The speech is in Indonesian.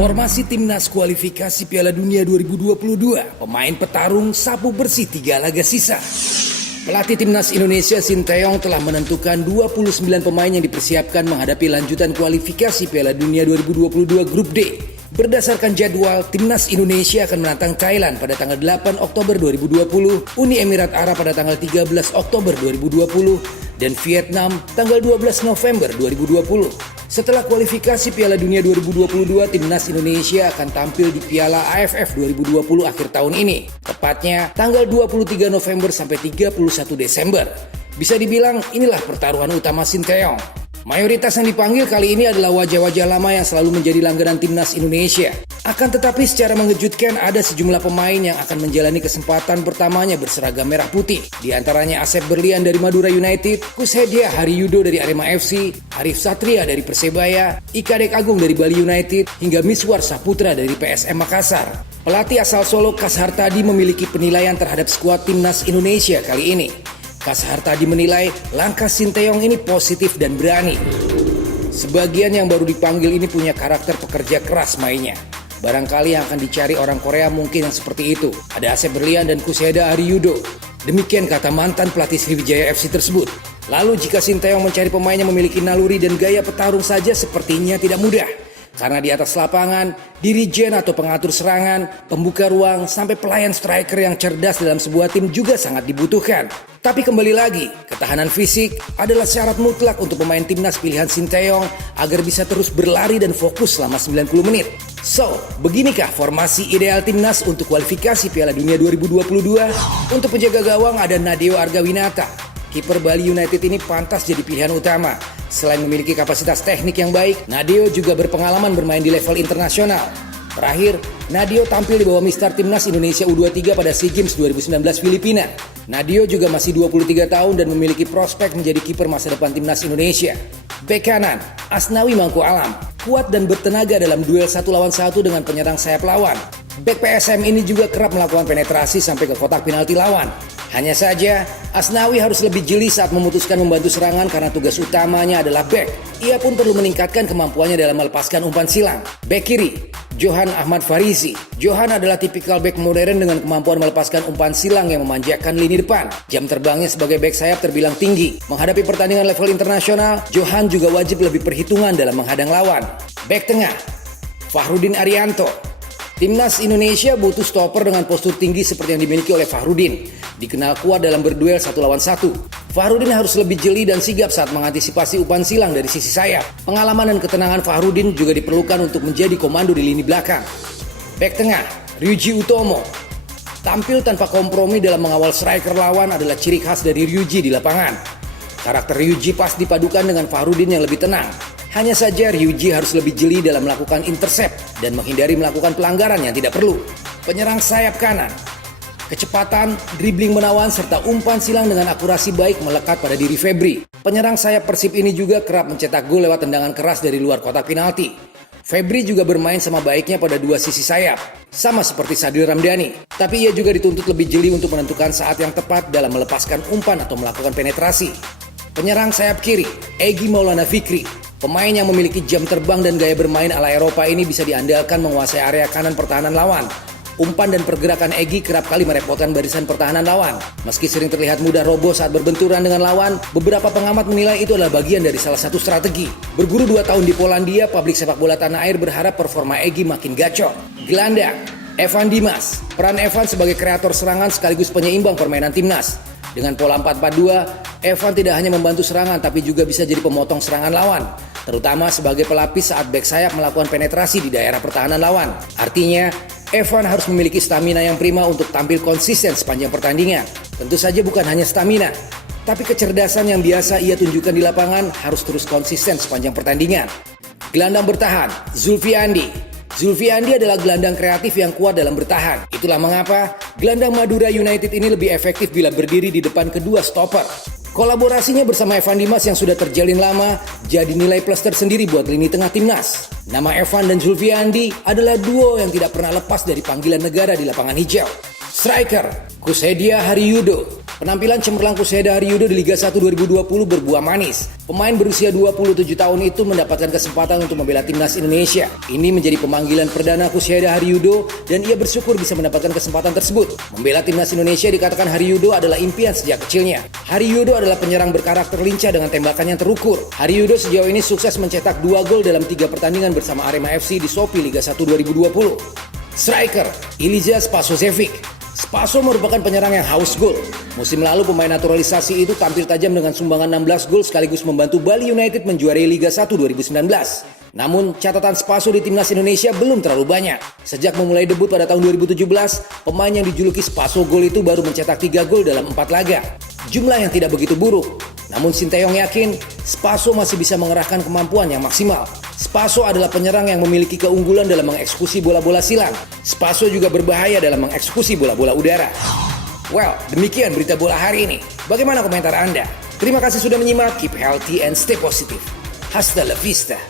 Formasi Timnas kualifikasi Piala Dunia 2022, pemain petarung sapu bersih 3 laga sisa. Pelatih Timnas Indonesia Sinteyong telah menentukan 29 pemain yang dipersiapkan menghadapi lanjutan kualifikasi Piala Dunia 2022 Grup D. Berdasarkan jadwal, Timnas Indonesia akan menantang Thailand pada tanggal 8 Oktober 2020, Uni Emirat Arab pada tanggal 13 Oktober 2020, dan Vietnam tanggal 12 November 2020. Setelah kualifikasi Piala Dunia 2022, Timnas Indonesia akan tampil di Piala AFF 2020 akhir tahun ini. Tepatnya tanggal 23 November sampai 31 Desember. Bisa dibilang inilah pertaruhan utama Sinteyong. Mayoritas yang dipanggil kali ini adalah wajah-wajah lama yang selalu menjadi langganan Timnas Indonesia. Akan tetapi secara mengejutkan ada sejumlah pemain yang akan menjalani kesempatan pertamanya berseragam merah putih. Di antaranya Asep Berlian dari Madura United, Kushedia Hariyudo dari Arema FC, Arif Satria dari Persebaya, Ika Dek Agung dari Bali United, hingga Miswar Saputra dari PSM Makassar. Pelatih asal Solo Kashar Tadi memiliki penilaian terhadap skuad Timnas Indonesia kali ini. Kashar Tadi menilai langkah Sinteyong ini positif dan berani. Sebagian yang baru dipanggil ini punya karakter pekerja keras mainnya. Barangkali yang akan dicari orang Korea mungkin yang seperti itu. Ada Asep Berlian dan Kushedia Hariyudo. Demikian kata mantan pelatih Sriwijaya FC tersebut. Lalu jika Sinteyong mencari pemain yang memiliki naluri dan gaya petarung saja sepertinya tidak mudah. Karena di atas lapangan, dirijen atau pengatur serangan, pembuka ruang, sampai pelayan striker yang cerdas dalam sebuah tim juga sangat dibutuhkan. Tapi kembali lagi, ketahanan fisik adalah syarat mutlak untuk pemain timnas pilihan Sinteyong agar bisa terus berlari dan fokus selama 90 menit. So, beginikah formasi ideal timnas untuk kualifikasi Piala Dunia 2022? Untuk penjaga gawang ada Nadeo Argawinata. Kiper Bali United ini pantas jadi pilihan utama. Selain memiliki kapasitas teknik yang baik, Nadeo juga berpengalaman bermain di level internasional. Terakhir, Nadeo tampil di bawah Mister Timnas Indonesia U23 pada SEA Games 2019 Filipina. Nadeo juga masih 23 tahun dan memiliki prospek menjadi kiper masa depan Timnas Indonesia. Bek kanan, Asnawi Mangku Alam, kuat dan bertenaga dalam duel 1 lawan 1 dengan penyerang sayap lawan. Bek PSM ini juga kerap melakukan penetrasi sampai ke kotak penalti lawan. Hanya saja, Asnawi harus lebih jeli saat memutuskan membantu serangan karena tugas utamanya adalah bek. Ia pun perlu meningkatkan kemampuannya dalam melepaskan umpan silang. Bek kiri, Johan Ahmad Farizi. Johan adalah tipikal bek modern dengan kemampuan melepaskan umpan silang yang memanjakan lini depan. Jam terbangnya sebagai bek sayap terbilang tinggi. Menghadapi pertandingan level internasional, Johan juga wajib lebih perhitungan dalam menghadang lawan. Bek tengah, Fahrudin Arianto. Timnas Indonesia butuh stopper dengan postur tinggi seperti yang dimiliki oleh Fahrudin. Dikenal kuat dalam berduel 1 lawan 1. Fahrudin harus lebih jeli dan sigap saat mengantisipasi umpan silang dari sisi sayap. Pengalaman dan ketenangan Fahrudin juga diperlukan untuk menjadi komando di lini belakang. Bek tengah, Ryuji Utomo. Tampil tanpa kompromi dalam mengawal striker lawan adalah ciri khas dari Ryuji di lapangan. Karakter Ryuji pas dipadukan dengan Fahrudin yang lebih tenang. Hanya saja Ryuji harus lebih jeli dalam melakukan intercept dan menghindari melakukan pelanggaran yang tidak perlu. Penyerang sayap kanan. Kecepatan, dribbling menawan, serta umpan silang dengan akurasi baik melekat pada diri Febri. Penyerang sayap Persib ini juga kerap mencetak gol lewat tendangan keras dari luar kotak penalti. Febri juga bermain sama baiknya pada 2 sisi sayap, sama seperti Sadil Ramdhani. Tapi ia juga dituntut lebih jeli untuk menentukan saat yang tepat dalam melepaskan umpan atau melakukan penetrasi. Penyerang sayap kiri, Egy Maulana Fikri. Pemain yang memiliki jam terbang dan gaya bermain ala Eropa ini bisa diandalkan menguasai area kanan pertahanan lawan. Umpan dan pergerakan Egy kerap kali merepotkan barisan pertahanan lawan. Meski sering terlihat mudah roboh saat berbenturan dengan lawan, beberapa pengamat menilai itu adalah bagian dari salah satu strategi. Berguru 2 tahun di Polandia, pabrik sepak bola tanah air berharap performa Egy makin gacor. Gelandang, Evan Dimas. Peran Evan sebagai kreator serangan sekaligus penyeimbang permainan timnas. Dengan pola 4-4-2, Evan tidak hanya membantu serangan tapi juga bisa jadi pemotong serangan lawan, terutama sebagai pelapis saat bek sayap melakukan penetrasi di daerah pertahanan lawan. Artinya, Evan harus memiliki stamina yang prima untuk tampil konsisten sepanjang pertandingan. Tentu saja bukan hanya stamina, tapi kecerdasan yang biasa ia tunjukkan di lapangan harus terus konsisten sepanjang pertandingan. Gelandang bertahan, Zulfi Andi. Zulfi Andi adalah gelandang kreatif yang kuat dalam bertahan. Itulah mengapa gelandang Madura United ini lebih efektif bila berdiri di depan kedua stopper. Kolaborasinya bersama Evan Dimas yang sudah terjalin lama jadi nilai plus tersendiri buat lini tengah timnas. Nama Evan dan Zulfi Andi adalah duo yang tidak pernah lepas dari panggilan negara di lapangan hijau. Striker, Kushedia Hariyudo. Penampilan cemerlang Kuseheda Haryudo di Liga 1 2020 berbuah manis. Pemain berusia 27 tahun itu mendapatkan kesempatan untuk membela timnas Indonesia. Ini menjadi pemanggilan perdana Kuseheda Haryudo dan ia bersyukur bisa mendapatkan kesempatan tersebut. Membela timnas Indonesia dikatakan Haryudo adalah impian sejak kecilnya. Haryudo adalah penyerang berkarakter lincah dengan tembakan yang terukur. Haryudo sejauh ini sukses mencetak 2 gol dalam 3 pertandingan bersama Arema FC di Shopee Liga 1 2020. Striker Ilija Spasojevic. Spaso merupakan penyerang yang haus gol. Musim lalu pemain naturalisasi itu tampil tajam dengan sumbangan 16 gol sekaligus membantu Bali United menjuarai Liga 1 2019. Namun catatan Spaso di timnas Indonesia belum terlalu banyak. Sejak memulai debut pada tahun 2017, pemain yang dijuluki Spaso Gol itu baru mencetak 3 gol dalam 4 laga. Jumlah yang tidak begitu buruk. Namun Sinteyong yakin Spaso masih bisa mengerahkan kemampuan yang maksimal. Spaso adalah penyerang yang memiliki keunggulan dalam mengeksekusi bola-bola silang. Spaso juga berbahaya dalam mengeksekusi bola-bola udara. Well, demikian berita bola hari ini. Bagaimana komentar Anda? Terima kasih sudah menyimak. Keep healthy and stay positive. Hasta la vista.